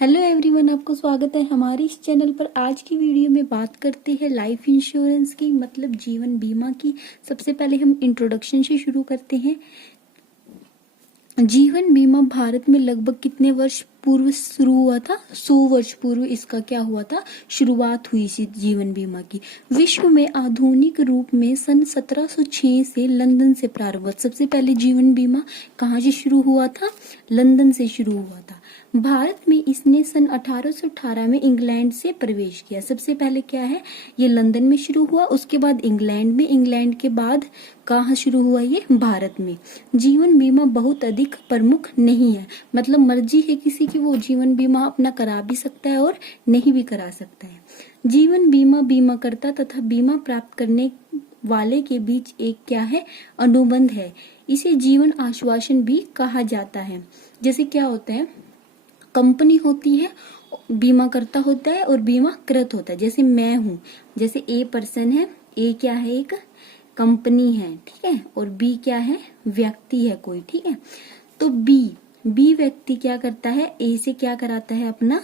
Hello everyone, आपको स्वागत है हमारे इस चैनल पर। आज की वीडियो में बात करते हैं लाइफ इंश्योरेंस की, मतलब जीवन बीमा की। सबसे पहले हम इंट्रोडक्शन से शुरू करते हैं। जीवन बीमा भारत में लगभग कितने वर्ष पूर्व शुरू हुआ था? 100 वर्ष पूर्व इसका क्या हुआ था? शुरुआत हुई थी जीवन बीमा की। विश्व में आधुनिक रूप में सन 1706 से लंदन से प्रारंभ हुआ। सबसे पहले जीवन बीमा कहाँ से शुरू हुआ था? लंदन से शुरू हुआ था। भारत में इसने सन 1818 में इंग्लैंड से प्रवेश किया। सबसे पहले क्या है, ये लंदन में शुरू हुआ, उसके बाद इंग्लैंड में, इंग्लैंड के बाद कहाँ शुरू हुआ? ये भारत में। जीवन बीमा बहुत अधिक प्रमुख नहीं है, मतलब मर्जी है किसी की, वो जीवन बीमा अपना करा भी सकता है और नहीं भी करा सकता है। जीवन बीमा बीमाकर्ता तथा बीमा प्राप्त करने वाले के बीच एक क्या है? अनुबंध है। इसे जीवन आश्वासन भी कहा जाता है। जैसे क्या होता है, कंपनी होती है, बीमा करता होता है और बीमाकृत होता है। जैसे मैं हूँ, जैसे ए पर्सन है, ए क्या है? एक कंपनी है, ठीक है, और बी क्या है? व्यक्ति है कोई, ठीक है। तो बी व्यक्ति क्या करता है? ए से क्या कराता है? अपना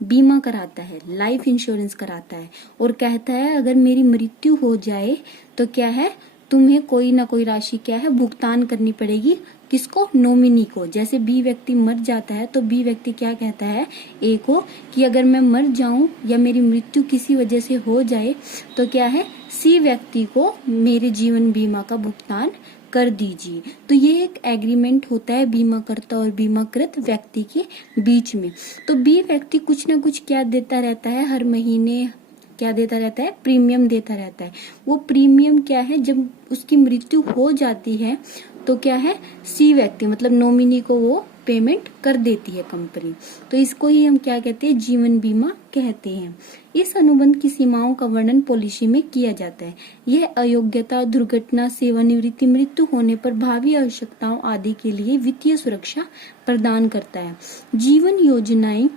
बीमा कराता है, लाइफ इंश्योरेंस कराता है, और कहता है अगर मेरी मृत्यु हो जाए तो क्या है, तुम्हें कोई ना कोई राशि क्या है, भुगतान करनी पड़ेगी। किसको? नॉमिनी को। जैसे बी व्यक्ति मर जाता है तो बी व्यक्ति क्या कहता है ए को कि अगर मैं मर जाऊं या मेरी मृत्यु किसी वजह से हो जाए तो क्या है, सी व्यक्ति को मेरे जीवन बीमा का भुगतान कर दीजिए। तो ये एक एग्रीमेंट होता है बीमाकर्ता और बीमाकृत व्यक्ति के बीच में। तो बी व्यक्ति कुछ ना कुछ क्या देता रहता है, हर महीने क्या देता रहता है? प्रीमियम देता रहता है। वो प्रीमियम क्या है, जब उसकी मृत्यु हो जाती है तो क्या है, सी व्यक्ति मतलब नॉमिनी को वो पेमेंट कर देती है कंपनी। तो इसको ही हम क्या कहते हैं? जीवन बीमा कहते हैं। इस अनुबंध की सीमाओं का वर्णन पॉलिसी में किया जाता है। यह अयोग्यता, दुर्घटना, सेवानिवृत्ति, मृत्यु होने पर भावी आवश्यकताओं आदि के लिए वित्तीय सुरक्षा प्रदान करता है। जीवन योजनाएं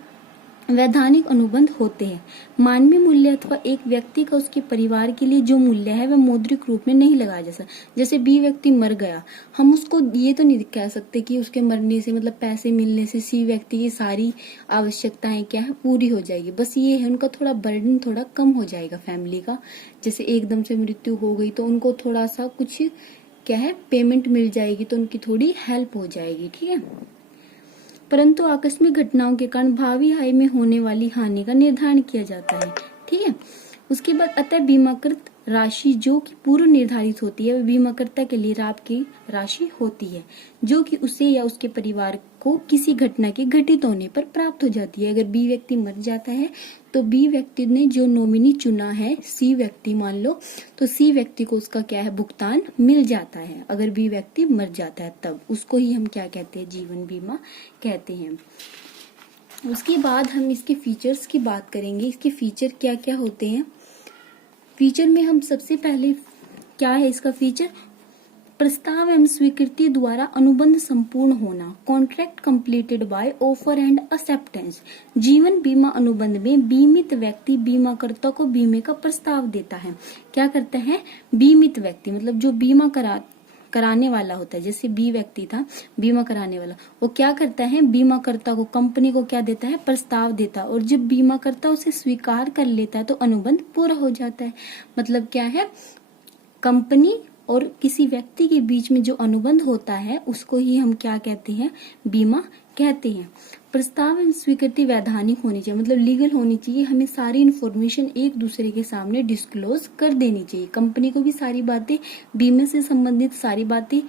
वैधानिक अनुबंध होते हैं। मानवीय मूल्य अथवा एक व्यक्ति का उसके परिवार के लिए जो मूल्य है वह मौद्रिक रूप में नहीं लगाया जा सकता। जैसे बी व्यक्ति मर गया, हम उसको ये तो नहीं कह सकते कि उसके मरने से मतलब पैसे मिलने से सी व्यक्ति की सारी आवश्यकताएं क्या है, पूरी हो जाएगी। बस ये है, उनका थोड़ा बर्डन थोड़ा कम हो जाएगा फैमिली का। जैसे एकदम से मृत्यु हो गई तो उनको थोड़ा सा कुछ क्या है, पेमेंट मिल जाएगी, तो उनकी थोड़ी हेल्प हो जाएगी, ठीक है। परंतु आकस्मिक घटनाओं के कारण भावी आय में होने वाली हानि का निर्धारण किया जाता है, ठीक है। उसके बाद अतः बीमाकृत राशि जो कि पूर्व निर्धारित होती है वह बीमाकर्ता के लिए लाभ की राशि होती है, जो कि उसे या उसके परिवार को किसी घटना के घटित होने पर प्राप्त हो जाती है। अगर बी व्यक्ति मर जाता है तो बी व्यक्ति ने जो नॉमिनी चुना है, सी व्यक्ति मान लो, तो सी व्यक्ति को उसका क्या है, भुगतान मिल जाता है। अगर बी व्यक्ति मर जाता है तब उसको ही हम क्या कहते हैं? जीवन बीमा कहते हैं। उसके बाद हम इसके फीचर्स की बात करेंगे। इसके फीचर क्या क्या होते हैं? फीचर में हम सबसे पहले क्या है इसका फीचर? प्रस्ताव एवं स्वीकृति द्वारा अनुबंध संपूर्ण होना, contract completed by offer and acceptance. जीवन बीमा अनुबंध में बीमित व्यक्ति बीमाकर्ता को बीमे का प्रस्ताव देता है। क्या करता है? बीमित व्यक्ति मतलब जो बीमा कराने वाला होता है, जैसे बी व्यक्ति था बीमा कराने वाला, वो क्या करता है? बीमाकर्ता को, कंपनी को क्या देता है? प्रस्ताव देता है, और जब बीमाकर्ता उसे स्वीकार कर लेता है तो अनुबंध पूरा हो जाता है। मतलब क्या है, कंपनी और किसी व्यक्ति के बीच में जो अनुबंध होता है उसको ही हम क्या कहते हैं? बीमा कहते हैं। प्रस्ताव एवं स्वीकृति वैधानिक होनी चाहिए, मतलब लीगल होनी चाहिए। हमें सारी इन्फॉर्मेशन एक दूसरे के सामने डिस्क्लोज कर देनी चाहिए। कंपनी को भी सारी बातें, बीमे से संबंधित सारी बातें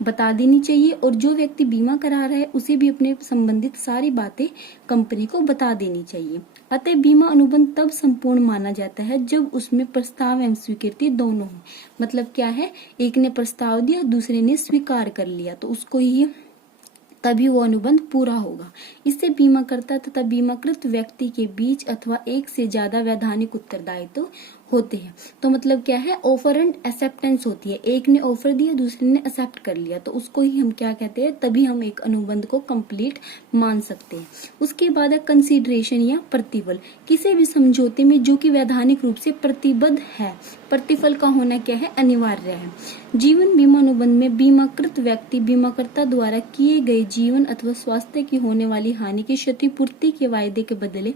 बता देनी चाहिए, और जो व्यक्ति बीमा करा रहा है उसे भी अपने संबंधित सारी बातें कंपनी को बता देनी चाहिए। अतः बीमा अनुबंध तब संपूर्ण माना जाता है जब उसमें प्रस्ताव एवं स्वीकृति दोनों हो। मतलब क्या है, एक ने प्रस्ताव दिया, दूसरे ने स्वीकार कर लिया, तो उसको ही तभी वो अनुबंध पूरा होगा। इससे बीमाकर्ता तथा बीमाकृत व्यक्ति के बीच अथवा एक से ज्यादा वैधानिक उत्तरदायित्व होते हैं। तो मतलब क्या है, ऑफर एंड एक्सेप्टेंस होती है, एक ने ऑफर दिया दूसरे ने एक्सेप्ट कर लिया, तो उसको ही हम क्या कहते हैं, तभी हम एक अनुबंध को कंप्लीट मान सकते हैं। उसके बाद है कंसीडरेशन या प्रतिफल, किसी भी समझौते में जो कि वैधानिक रूप से प्रतिबद्ध है, प्रतिफल का होना क्या है, अनिवार्य है। जीवन बीमा अनुबंध में बीमाकृत व्यक्ति बीमाकर्ता द्वारा किए गए जीवन अथवा स्वास्थ्य की होने वाली हानि की क्षतिपूर्ति के वायदे के बदले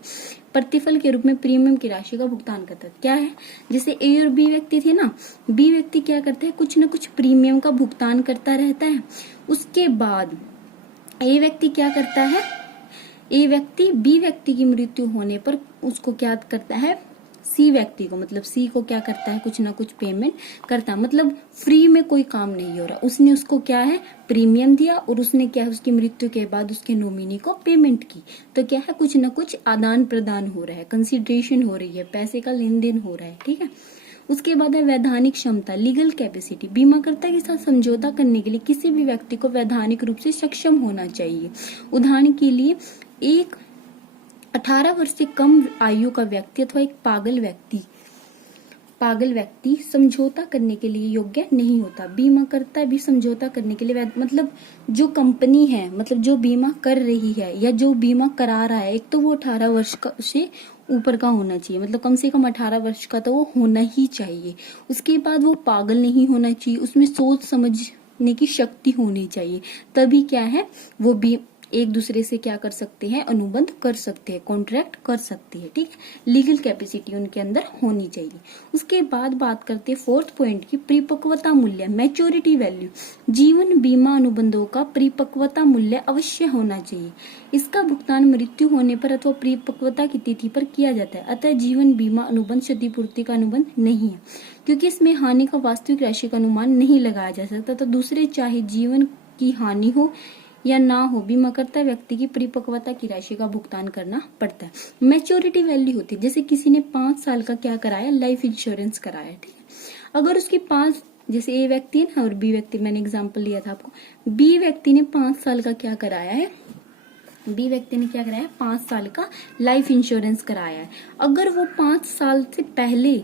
प्रतिफल के रूप में प्रीमियम की राशि का भुगतान करता है। क्या है, जैसे ए और बी व्यक्ति थे ना, बी व्यक्ति क्या करता है, कुछ न कुछ प्रीमियम का भुगतान करता रहता है। उसके बाद ए व्यक्ति क्या करता है, ए व्यक्ति बी व्यक्ति की मृत्यु होने पर उसको क्या करता है, सी व्यक्ति को, मतलब सी को क्या करता है, कुछ ना कुछ पेमेंट करता है। मतलब फ्री में कोई काम नहीं हो रहा, उसने उसको क्या है, प्रीमियम दिया और उसने क्या है, उसकी मृत्यु के बाद उसके नॉमिनी को पेमेंट की। तो क्या है, कुछ ना कुछ आदान प्रदान हो रहा है, कंसिडरेशन हो रही है, पैसे का लेन देन हो रहा है। ठीक है। उसके बाद है वैधानिक क्षमता, लीगल कैपेसिटी, बीमाकर्ता के साथ समझौता करने के लिए किसी भी व्यक्ति को वैधानिक रूप से सक्षम होना चाहिए। उदाहरण के लिए एक 18 वर्ष से कम आयु का व्यक्ति अथवा एक पागल व्यक्ति समझौता करने के लिए योग्य नहीं होता। बीमाकर्ता भी समझौता करने के लिए, मतलब जो कंपनी है, मतलब जो बीमा कर रही है या जो बीमा करा रहा है, एक तो वो 18 वर्ष से ऊपर का होना चाहिए, मतलब कम से कम 18 वर्ष का तो वो होना ही चाहिए। उसके बाद वो पागल नहीं होना चाहिए, उसमें सोच समझने की शक्ति होनी चाहिए, तभी क्या है, वो भी एक दूसरे से क्या कर सकते हैं, अनुबंध कर सकते हैं, कॉन्ट्रैक्ट कर सकते हैं। ठीक है, लीगल कैपेसिटी उनके अंदर होनी चाहिए। उसके बाद बात करते हैं फोर्थ पॉइंट की, परिपक्वता मूल्य, मैच्योरिटी वैल्यू। जीवन बीमा अनुबंधों का परिपक्वता मूल्य अवश्य होना चाहिए। इसका भुगतान मृत्यु होने पर अथवा परिपक्वता की तिथि पर किया जाता है। अतः जीवन बीमा अनुबंध क्षतिपूर्ति का अनुबंध नहीं है, क्योंकि इसमें हानि का वास्तविक राशि का अनुमान नहीं लगाया जा सकता। तो दूसरे चाहे जीवन की हानि हो या ना हो, बीमाकर्ता व्यक्ति की परिपक्वता की राशि का भुगतान करना पड़ता है। मैच्योरिटी वैल्यू होती है, जैसे किसी ने 5 साल का क्या कराया, लाइफ इंश्योरेंस कराया। ठीक है, अगर उसकी 5, जैसे ए व्यक्ति है ना और बी व्यक्ति, मैंने एग्जांपल लिया था आपको, बी व्यक्ति ने 5 साल का क्या कराया है, बी व्यक्ति ने क्या कराया, 5 साल का लाइफ इंश्योरेंस कराया है। अगर वो 5 साल से पहले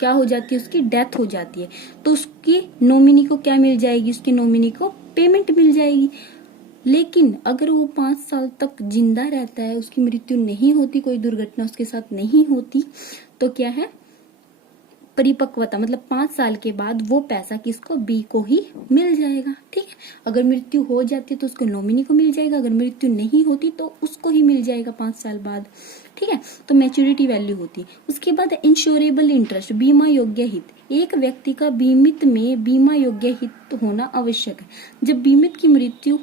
क्या हो जाती है, उसकी डेथ हो जाती है, तो उसकी नॉमिनी को क्या मिल जाएगी, उसकी नॉमिनी को पेमेंट मिल जाएगी। लेकिन अगर वो 5 साल तक जिंदा रहता है, उसकी मृत्यु नहीं होती, कोई दुर्घटना उसके साथ नहीं होती, तो क्या है, परिपक्वता, मतलब 5 साल के बाद वो पैसा किसको, बी को ही मिल जाएगा। ठीक है, अगर मृत्यु हो जाती है तो उसको नॉमिनी को मिल जाएगा, अगर मृत्यु नहीं होती तो उसको ही मिल जाएगा 5 साल बाद। ठीक है, तो मैच्योरिटी वैल्यू होती है। उसके बाद इंश्योरेबल इंटरेस्ट, बीमा योग्य हित, एक व्यक्ति का बीमित में बीमा योग्य हित होना आवश्यक है। जब बीमित की मृत्यु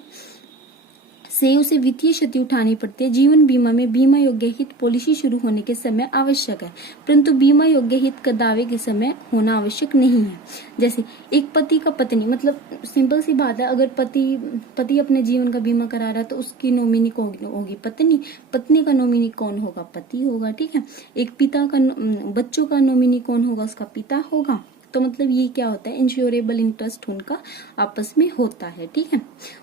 से उसे वित्तीय क्षति उठानी पड़ती है। जीवन बीमा में बीमा योग्य हित पॉलिसी शुरू होने के समय आवश्यक है, परंतु बीमा योग्य हित का दावे के समय होना आवश्यक नहीं है। जैसे एक पति का पत्नी, मतलब सिंपल सी बात है, अगर पति अपने जीवन का बीमा करा रहा है तो उसकी नॉमिनी कौन होगी, पत्नी, पत्नी का नॉमिनी कौन होगा, पति होगा। ठीक है, एक पिता का, बच्चों का नॉमिनी कौन होगा, उसका पिता होगा। तो मतलब ये क्या होता है, इंश्योरेबल इंटरेस्ट उनका आपस में होता है। ठीक है,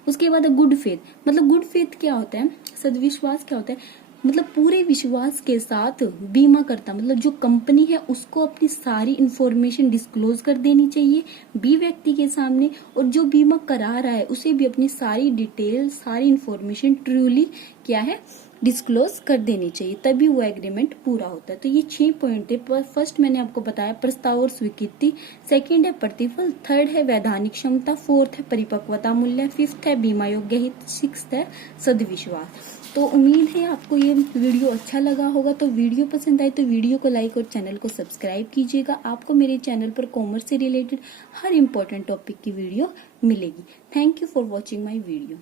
उसके बाद गुड फेथ, मतलब गुड फेथ क्या होता है, सद्विश्वास क्या होता है, मतलब पूरे विश्वास के साथ बीमा करता, मतलब जो कंपनी है उसको अपनी सारी इंफॉर्मेशन डिस्क्लोज कर देनी चाहिए बी व्यक्ति के सामने, और जो बीमा करा रहा है उसे भी अपनी सारी डिटेल, सारी इंफॉर्मेशन ट्रूली क्या है, डिस्क्लोज कर देनी चाहिए, तभी वो एग्रीमेंट पूरा होता है। तो ये 6 पॉइंट है। फर्स्ट मैंने आपको बताया प्रस्ताव और स्वीकृति, सेकंड है प्रतिफल, थर्ड है वैधानिक क्षमता, फोर्थ है परिपक्वता मूल्य, फिफ्थ है बीमा योग्य हित, सिक्स्थ है सद्विश्वास। तो उम्मीद है आपको ये वीडियो अच्छा लगा होगा। तो वीडियो पसंद आए तो वीडियो को लाइक और चैनल को सब्सक्राइब कीजिएगा। आपको मेरे चैनल पर कॉमर्स से रिलेटेड हर इंपॉर्टेंट टॉपिक की वीडियो मिलेगी। Thank you for watching my video.